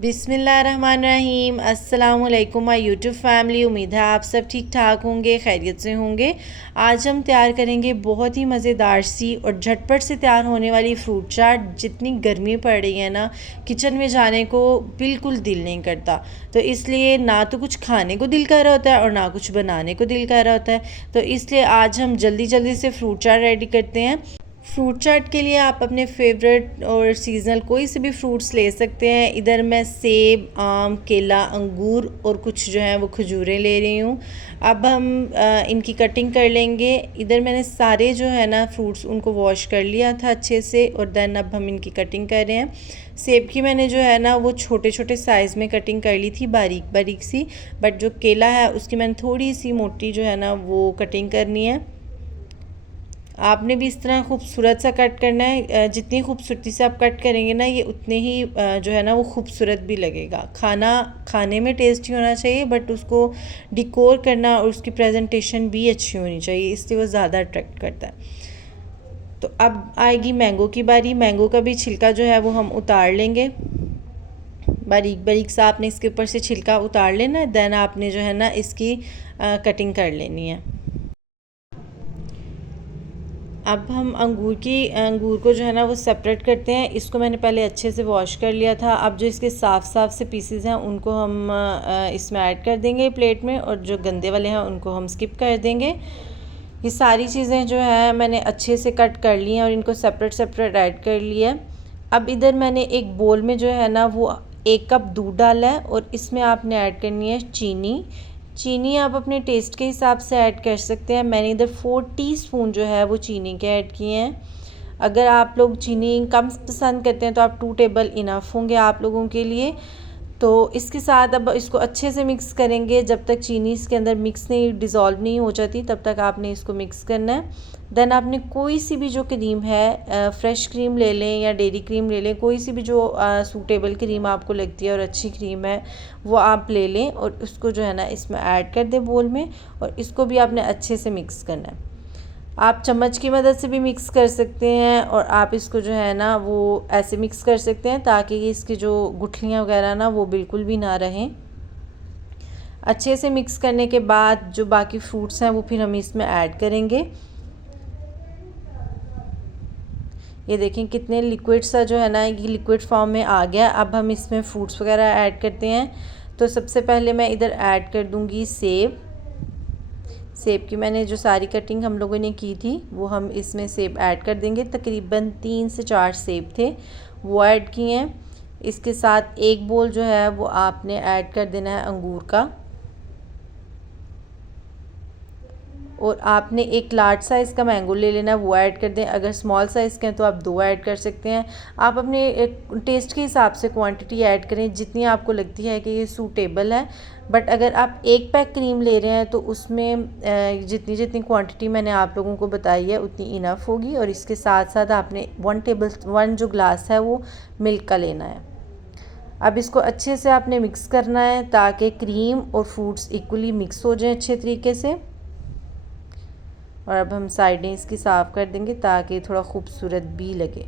बिस्मिल्लाहिर्रहमानिर्रहीम। अस्सलाम वालेकुम माय यूट्यूब फैमिली। उम्मीद है आप सब ठीक ठाक होंगे, खैरियत से होंगे। आज हम तैयार करेंगे बहुत ही मज़ेदार सी और झटपट से तैयार होने वाली फ्रूट चाट। जितनी गर्मी पड़ रही है ना, किचन में जाने को बिल्कुल दिल नहीं करता। तो इसलिए ना तो कुछ खाने को दिल कर रहा होता है और ना कुछ बनाने को दिल कर रहा होता है। तो इसलिए आज हम जल्दी जल्दी से फ्रूट चाट रेडी करते हैं। फ्रूट चाट के लिए आप अपने फेवरेट और सीज़नल कोई से भी फ्रूट्स ले सकते हैं। इधर मैं सेब, आम, केला, अंगूर और कुछ जो है वो खजूरें ले रही हूँ। अब हम इनकी कटिंग कर लेंगे। इधर मैंने सारे जो है ना फ्रूट्स उनको वॉश कर लिया था अच्छे से, और देन अब हम इनकी कटिंग कर रहे हैं। सेब की मैंने जो है ना वो छोटे छोटे साइज़ में कटिंग कर ली थी, बारीक बारीक सी। बट जो केला है उसकी मैंने थोड़ी सी मोटी जो है ना वो कटिंग करनी है। आपने भी इस तरह खूबसूरत सा कट करना है। जितनी खूबसूरती से आप कट करेंगे ना, ये उतने ही जो है ना वो खूबसूरत भी लगेगा। खाना खाने में टेस्टी होना चाहिए, बट उसको डिकोर करना और उसकी प्रेजेंटेशन भी अच्छी होनी चाहिए, इसलिए वो ज़्यादा अट्रैक्ट करता है। तो अब आएगी मैंगो की बारी। मैंगो का भी छिलका जो है वो हम उतार लेंगे। बारीक बारीक सा आपने इसके ऊपर से छिलका उतार लेना है। देन आपने जो है ना इसकी कटिंग कर लेनी है। अब हम अंगूर को जो है ना वो सेपरेट करते हैं। इसको मैंने पहले अच्छे से वॉश कर लिया था। अब जो इसके साफ़ से पीसेस हैं उनको हम इसमें ऐड कर देंगे प्लेट में, और जो गंदे वाले हैं उनको हम स्किप कर देंगे। ये सारी चीज़ें जो है मैंने अच्छे से कट कर ली हैं और इनको सेपरेट ऐड कर लिया है। अब इधर मैंने एक बोल में जो है ना वो 1 कप दूध डाला है, और इसमें आपने ऐड करनी है चीनी आप अपने टेस्ट के हिसाब से ऐड कर सकते हैं। मैंने इधर 4 टीस्पून जो है वो चीनी के ऐड किए हैं। अगर आप लोग चीनी कम पसंद करते हैं तो आप 2 टेबल इनफ होंगे आप लोगों के लिए। तो इसके साथ अब इसको अच्छे से मिक्स करेंगे। जब तक चीनी इसके अंदर मिक्स नहीं, डिज़ोल्व नहीं हो जाती, तब तक आपने इसको मिक्स करना है। देन आपने कोई सी भी जो क्रीम है, फ्रेश क्रीम ले लें या डेयरी क्रीम ले लें, कोई सी भी जो सूटेबल क्रीम आपको लगती है और अच्छी क्रीम है वो आप ले लें, और उसको जो है ना इसमें ऐड कर दें बोल में, और इसको भी आपने अच्छे से मिक्स करना है। आप चम्मच की मदद से भी मिक्स कर सकते हैं, और आप इसको जो है ना वो ऐसे मिक्स कर सकते हैं ताकि इसकी जो गुठलियाँ वगैरह ना वो बिल्कुल भी ना रहें। अच्छे से मिक्स करने के बाद जो बाकी फ्रूट्स हैं वो फिर हम इसमें ऐड करेंगे। ये देखें कितने लिक्विड सा जो है ना ये लिक्विड फॉर्म में आ गया। अब हम इसमें फ्रूट्स वगैरह ऐड करते हैं। तो सबसे पहले मैं इधर ऐड कर दूँगी सेब की मैंने जो सारी कटिंग हम लोगों ने की थी वो हम इसमें सेब ऐड कर देंगे। तकरीबन 3 से 4 सेब थे, वो ऐड किए हैं। इसके साथ एक बोल जो है वो आपने ऐड कर देना है अंगूर का, और आपने एक लार्ज साइज़ का मैंगो ले लेना है, वो ऐड कर दें। अगर स्मॉल साइज़ के हैं तो आप 2 ऐड कर सकते हैं। आप अपने टेस्ट के हिसाब से क्वांटिटी ऐड करें जितनी आपको लगती है कि ये सूटेबल है। बट अगर आप 1 पैक क्रीम ले रहे हैं तो उसमें जितनी क्वांटिटी मैंने आप लोगों को बताई है उतनी इनफ होगी। और इसके साथ साथ आपने 1 जो ग्लास है वो मिल्क का लेना है। अब इसको अच्छे से आपने मिक्स करना है ताकि क्रीम और फ्रूट्स इक्वली मिक्स हो जाएं अच्छे तरीके से। और अब हम साइडें इसकी साफ़ कर देंगे ताकि थोड़ा खूबसूरत भी लगे।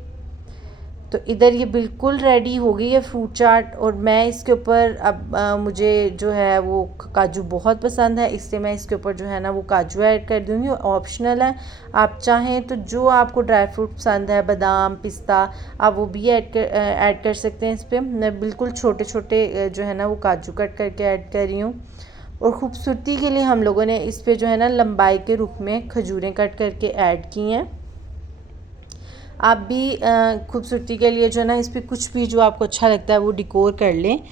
तो इधर ये बिल्कुल रेडी हो गई है फ्रूट चाट। और मैं इसके ऊपर अब मुझे जो है वो काजू बहुत पसंद है, इसलिए मैं इसके ऊपर जो है ना वो काजू ऐड कर दूँगी। ऑप्शनल है, आप चाहें तो जो आपको ड्राई फ्रूट पसंद है, बादाम, पिस्ता, आप वो भी ऐड कर सकते हैं इस पर। मैं बिल्कुल छोटे छोटे जो है ना वो काजू कट करके ऐड कर रही हूँ। और ख़ूबसूरती के लिए हम लोगों ने इस पे जो है ना लंबाई के रुख में खजूरें कट करके ऐड की हैं। आप भी खूबसूरती के लिए जो है ना इस पर कुछ भी जो आपको अच्छा लगता है वो डिकोर कर लें।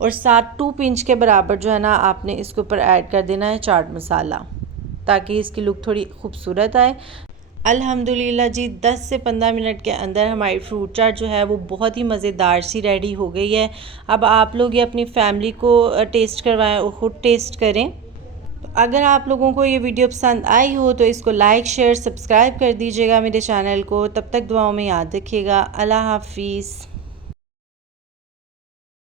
और साथ 2 पिंच के बराबर जो है ना आपने इसके ऊपर ऐड कर देना है चाट मसाला, ताकि इसकी लुक थोड़ी खूबसूरत आए। अल्हम्दुलिल्लाह जी, 10 से 15 मिनट के अंदर हमारी फ्रूट चाट जो है वो बहुत ही मज़ेदार सी रेडी हो गई है। अब आप लोग ये अपनी फैमिली को टेस्ट करवाएं और ख़ुद टेस्ट करें। तो अगर आप लोगों को ये वीडियो पसंद आई हो तो इसको लाइक, शेयर, सब्सक्राइब कर दीजिएगा मेरे चैनल को। तब तक दुआओं में याद रखिएगा। अल्लाह हाफिज़।